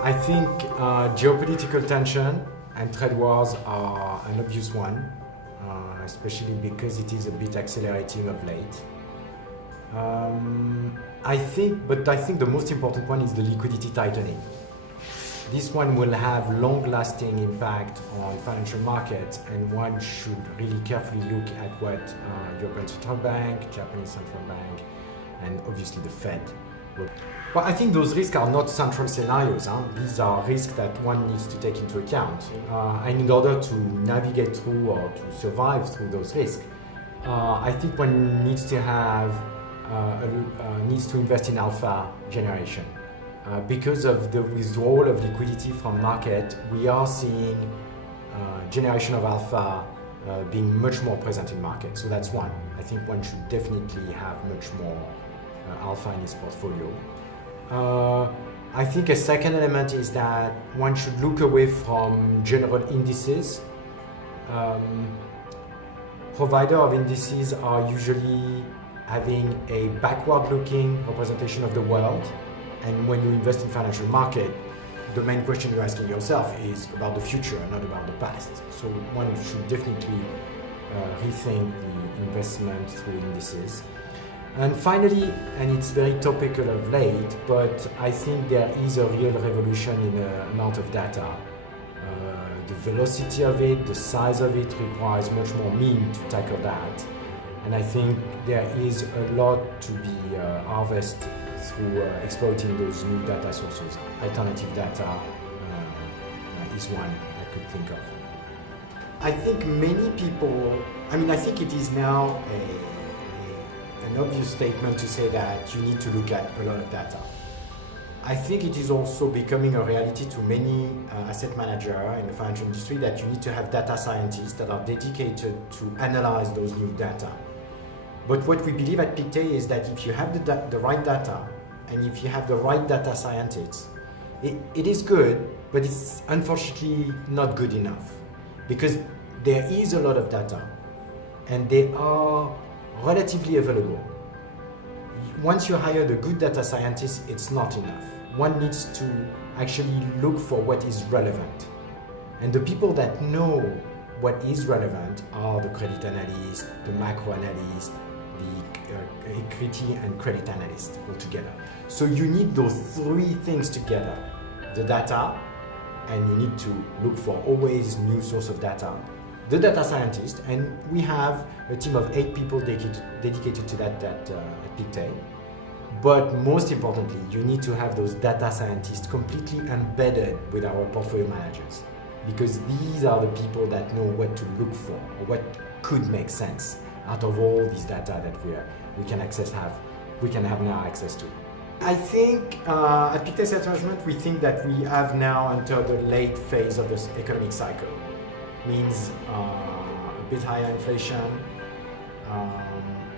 I think geopolitical tension and trade wars are an obvious one, especially because it is a bit accelerating of late. I think the most important one is the liquidity tightening. This one will have long-lasting impact on financial markets, and one should really carefully look at what European Central Bank, Japanese Central Bank, and obviously the Fed will. Well, I think those risks are not central scenarios. These are risks that one needs to take into account. And in order to navigate through or to survive through those risks, I think one needs to have needs to invest in alpha generation. Because of the withdrawal of liquidity from market, we are seeing generation of alpha being much more present in market. So that's one. I think one should definitely have much more alpha in his portfolio. I think a second element is that one should look away from general indices. Provider of indices are usually having a backward-looking representation of the world. And when you invest in financial market, the main question you're asking yourself is about the future, not about the past. So one should definitely rethink the investment through indices. And finally, and it's very topical of late, but I think there is a real revolution in the amount of data. The velocity of it, the size of it requires much more means to tackle that. And I think there is a lot to be harvested through exploiting those new data sources. Alternative data is one I could think of. I think many people, I think it is now an obvious statement to say that you need to look at a lot of data. I think it is also becoming a reality to many asset managers in the financial industry that you need to have data scientists that are dedicated to analyze those new data. But what we believe at Pictet is that if you have the right data and if you have the right data scientists, it is good, but it's unfortunately not good enough because there is a lot of data and they are relatively available. Once you hire the good data scientists, it's not enough. One needs to actually look for what is relevant. And the people that know what is relevant are the credit analysts, the macro analysts, the equity and credit analyst altogether. So you need those three things together: the data, and you need to look for always new source of data, the data scientist, and we have a team of 8 people dedicated to that at Pictet. But most importantly, you need to have those data scientists completely embedded with our portfolio managers, because these are the people that know what to look for or what could make sense out of all these data that we can have now access to. I think at Pictet Asset Management we think that we have now entered the late phase of this economic cycle. Means a bit higher inflation,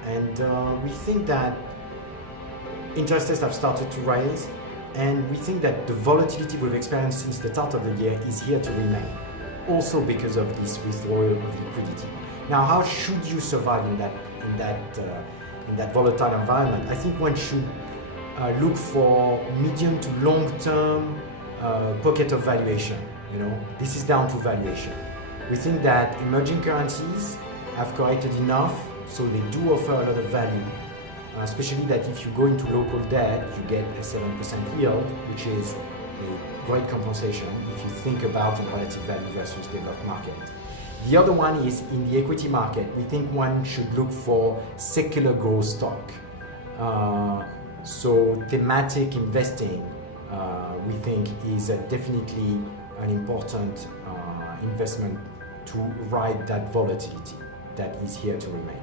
and we think that interest rates have started to rise, and we think that the volatility we've experienced since the start of the year is here to remain, also because of this withdrawal of liquidity. Now, how should you survive in that volatile environment? I think one should look for medium to long-term pocket of valuation. This is down to valuation. We think that emerging currencies have corrected enough, so they do offer a lot of value. Especially that if you go into local debt, you get a 7% yield, which is a great compensation if you think about a relative value versus developed market. The other one is in the equity market. We think one should look for secular growth stock. So thematic investing, we think, is definitely an important investment to ride that volatility that is here to remain.